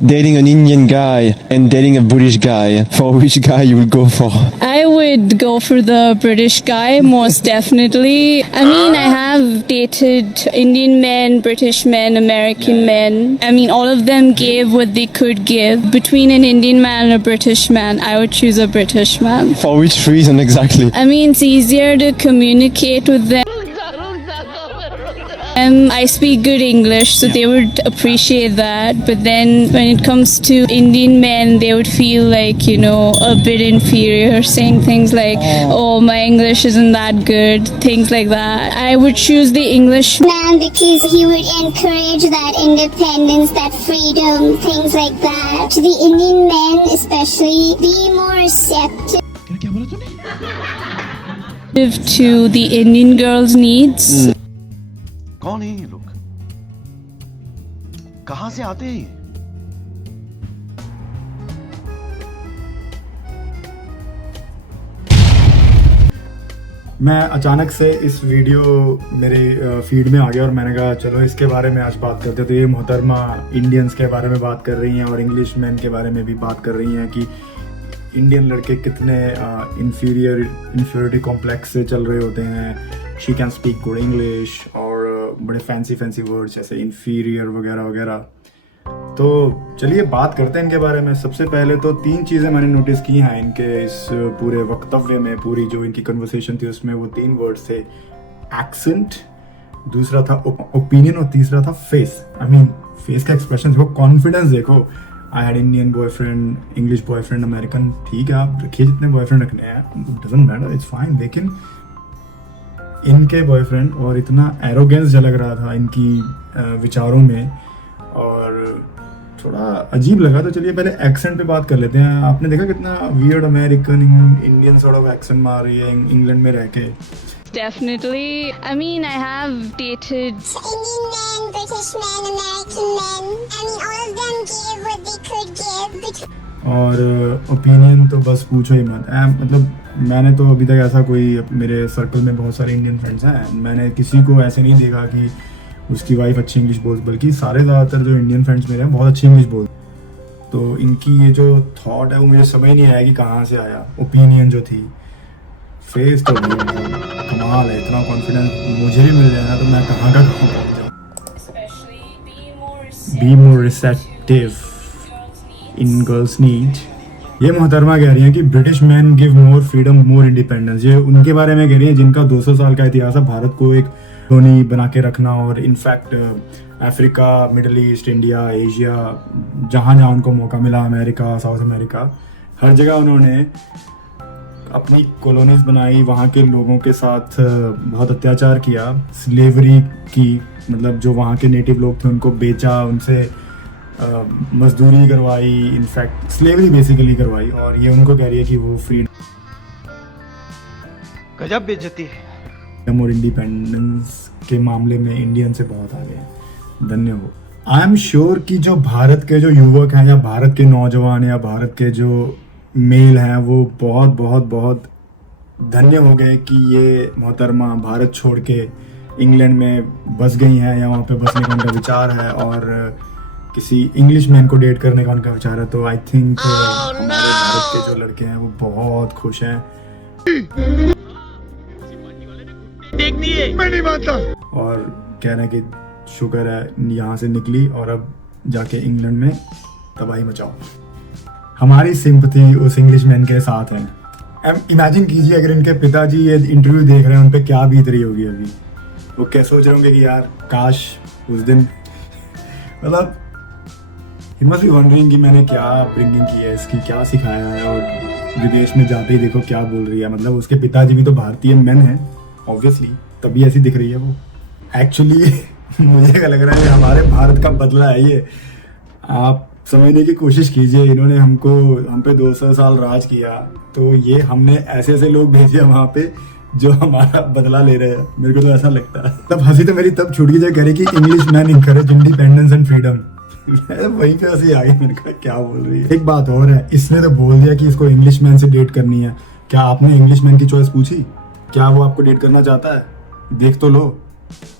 dating an Indian guy and dating a British guy, for which guy you would go for? I would go for the British guy, most definitely. I mean, I have dated Indian men, British men, American men. I mean, all of them gave what they could give. Between an Indian man and a British man, I would choose a British man. For which reason exactly? I mean, it's easier to communicate with them. I speak good English, so they would appreciate that. But then when it comes to Indian men, they would feel like, you know, a bit inferior, saying things like, oh, my English isn't that good, things like that. I would choose the English man because he would encourage that independence, that freedom, things like that. The Indian men especially, be more receptive to the Indian girls' needs. कौन है ये लोग? कहां से आते हैं? मैं अचानक से इस वीडियो मेरे फीड में आ गया और मैंने कहा चलो इसके बारे में आज बात करते हैं। तो ये मोहतरमा इंडियंस के बारे में बात कर रही हैं और इंग्लिश मैन के बारे में भी बात कर रही हैं कि इंडियन लड़के कितने इन्फीरियरिटी कॉम्प्लेक्स से चल रहे होते हैं। She can speak good English और बड़े फैंसी वर्ड्स जैसे इन्फीरियर वगैरह वगैरह। तो चलिए बात करते हैं इनके बारे में। सबसे पहले तो 3 चीज़ें मैंने नोटिस की हैं इनके इस पूरे वक्तव्य में। पूरी जो इनकी कन्वर्सेशन थी उसमें वो 3 वर्ड्स थे, एक्सेंट, दूसरा था ओपिनियन और तीसरा था फेस। आई मीन फेस का एक्सप्रेशन देखो, कॉन्फिडेंस देखो। I had Indian boyfriend, English boyfriend, American. ठीक है, आप रखिए जितने बॉयफ्रेंड रखने हैं, डजंट मैटर, इट्स फाइन। लेकिन इनके बॉयफ्रेंड और इतना एरोगेंस झलक रहा था इनकी विचारों में और थोड़ा अजीब लगा। तो चलिए पहले एक्सेंट पे बात कर लेते हैं। आपने देखा कितना weird American Indian sort of accent मार रही है इंग्लैंड में रह के। Definitely. I mean, I have dated Indian men, British men, American men. I mean, all of them gave what they could give. और ओपिनियन तो बस पूछो ही मत। मतलब मैंने तो अभी तक ऐसा कोई, मेरे सर्कल में बहुत सारे इंडियन फ्रेंड्स हैं, मैंने किसी को ऐसे नहीं देखा कि उसकी वाइफ अच्छी इंग्लिश बोल, बल्कि सारे ज़्यादातर जो इंडियन फ्रेंड्स मेरे हैं बहुत अच्छी इंग्लिश बोल। तो इनकी ये जो थॉट है वो मुझे समझ नहीं आया कि कहाँ से आया। ओपिनियन जो थी, फेस तो कमाल है। इतना कॉन्फिडेंस मुझे भी मिल जाए ना तो मैं कहाँ का कहूँ। Be more receptive in girls need. ये मोहतरमा कह रही हैं कि British man give more freedom, more independence. ये उनके बारे में कह रही है जिनका 200 साल का इतिहास है भारत को एक कॉलोनी बना के रखना। और in fact Africa, middle east, India, Asia, जहाँ जहाँ उनको मौका मिला, अमेरिका, साउथ अमेरिका, हर जगह उन्होंने अपनी कॉलोनीज बनाई, वहाँ के लोगों के साथ बहुत अत्याचार किया, स्लेवरी की, मतलब जो वहाँ के नेटिव लोग थे उनको बेचा, उनसे मजदूरी करवाई, इनफैक्ट स्लेवरी बेसिकली करवाई। और ये उनको कह रही है कि वो फ्रीडम गजब बेइज्जती है और इंडिपेंडेंस के मामले में इंडियन से बहुत आगे हैं। धन्यवाद। आई एम श्योर कि जो भारत के जो युवक हैं या भारत के नौजवान या भारत के जो मेल हैं वो बहुत बहुत बहुत धन्य हो गए कि ये मोहतरमा भारत छोड़ के इंग्लैंड में बस गई हैं या वहाँ पे बसने का उनका विचार है और किसी इंग्लिश मैन को डेट करने का उनका विचार है। तो आई थिंक हमारे भारत के जो लड़के हैं वो बहुत खुश हैं और कह रहे हैं कि शुक्र है यहाँ से निकली और अब जाके इंग्लैंड में तबाही मचाओ। हमारी सिंपैथी उस इंग्लिश मैन के साथ है। अब इमेजिन कीजिए अगर इनके पिताजी ये इंटरव्यू देख रहे हैं, उन पे क्या बीत रही होगी अभी। वो क्या सोच रहे होंगे कि यार काश उस दिन, मतलब ही मस्ट बी वंडरिंग कि मैंने क्या अपब्रिंगिंग की है, इसकी क्या सिखाया है और विदेश में जाते ही देखो क्या बोल रही है। मतलब उसके पिताजी भी तो भारतीय मैन हैं ऑब्वियसली, तभी ऐसी दिख रही है वो। एक्चुअली मुझे क्या लग रहा है हमारे भारत का बदला है ये। आप समझने की कोशिश कीजिए, इन्होंने हम पे 200 साल राज किया, तो ये हमने ऐसे ऐसे लोग भेजे वहाँ पे जो हमारा बदला ले रहे हैं। मेरे को तो ऐसा लगता है। तब हंसी तो मेरी तब छूट गई जब कह रही कि English man encourage independence and freedom. वहीं पे हंसी आ गई, मैंने कहा क्या बोल रही है। एक बात और है, इसने तो बोल दिया कि इसको इंग्लिश मैन से डेट करनी है। क्या आपने इंग्लिश मैन की चॉइस पूछी? क्या वो आपको डेट करना चाहता है? देख तो लो।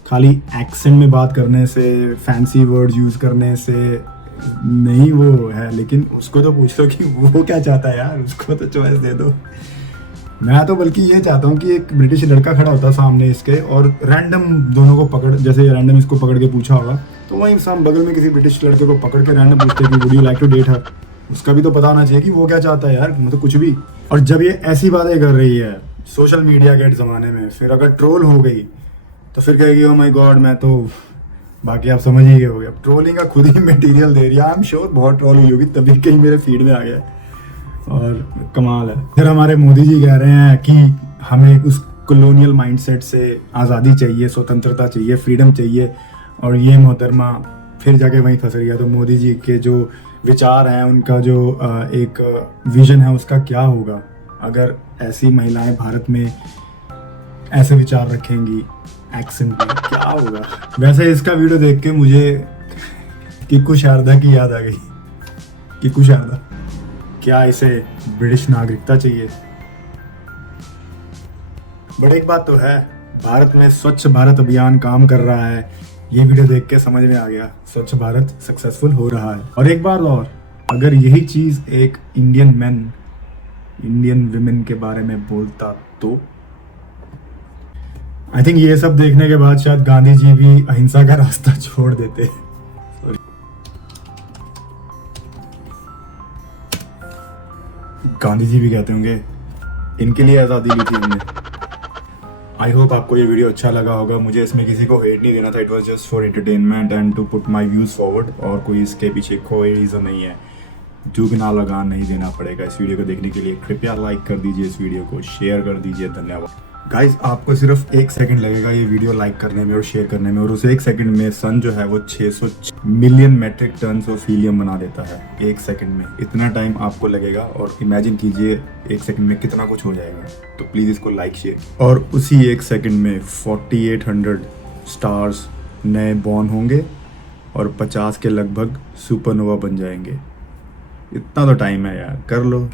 खाली एक्सेंट में बात करने से, फैंसी वर्ड्स यूज करने से, नहीं वो है, लेकिन उसको तो पूछ लो कि वो क्या चाहता है यार, उसको तो चॉइस दे दो। मैं तो बल्कि ये चाहता हूँ कि एक ब्रिटिश लड़का खड़ा होता सामने इसके और रैंडम दोनों को पकड़, जैसे रैंडम इसको पकड़ के पूछा होगा, तो वहीं सामने बगल में किसी ब्रिटिश लड़के को पकड़ के रैंडम पूछते कि would you like to date her. उसका भी तो पता होना चाहिए कि वो क्या चाहता है यार, मतलब कुछ भी। और जब ये ऐसी बातें कर रही है सोशल मीडिया के ज़माने में, फिर अगर ट्रोल हो गई तो फिर कहेगी ओ माय गॉड मैं तो, बाकी आप समझ ही गए होगे। अब ट्रोलिंग का खुद ही मटेरियल दे रही है, आई एम श्योर बहुत ट्रोल हुई होगी, तभी कहीं मेरे फीड में आ गया और कमाल है। फिर हमारे मोदी जी कह रहे हैं कि हमें उस कॉलोनियल माइंडसेट से आज़ादी चाहिए, स्वतंत्रता चाहिए, फ्रीडम चाहिए, और ये मोहतरमा फिर जाके वहीं फंस रही है। तो मोदी जी के जो विचार हैं, उनका जो एक विजन है, उसका क्या होगा अगर ऐसी महिलाएं भारत में ऐसे विचार रखेंगी, एक्सेंट में क्या होगा। वैसे इसका वीडियो देख के मुझे किक्कू शारदा की याद आ गई। किक्कू शारदा, क्या इसे ब्रिटिश नागरिकता चाहिए? बट एक बात तो है, भारत में स्वच्छ भारत अभियान काम कर रहा है, ये वीडियो देख के समझ में आ गया स्वच्छ भारत सक्सेसफुल हो रहा है। और एक बार और, अगर यही चीज एक इंडियन मैन इंडियन विमेन के बारे में बोलता तो आई थिंक ये सब देखने के बाद शायद गांधी जी भी अहिंसा का रास्ता छोड़ देते। गांधी जी भी कहते होंगे इनके लिए आज़ादी ली थी हमने। आई होप आपको ये वीडियो अच्छा लगा होगा। मुझे इसमें किसी को हेट नहीं देना था, it was just for entertainment and to put my views forward, और कोई इसके पीछे कोई रीज़न नहीं है। जुगना लगान नहीं देना पड़ेगा। इस वीडियो को देखने के लिए कृपया लाइक कर दीजिए, इस वीडियो को शेयर कर दीजिए। धन्यवाद गाइज। आपको सिर्फ 1 सेकंड लगेगा ये वीडियो लाइक करने में और शेयर करने में, और उस 1 सेकंड में सन जो है वो 600 million metric ton of helium बना देता है 1 सेकंड में। इतना टाइम आपको लगेगा और इमेजिन कीजिए 1 सेकंड में कितना कुछ हो जाएगा। तो प्लीज़ इसको लाइक शेयर। और उसी 1 सेकंड में 4800 स्टार्स नए बॉर्न होंगे और 50 के लगभग सुपरनोवा बन जाएंगे। इतना तो टाइम है यार, कर लो।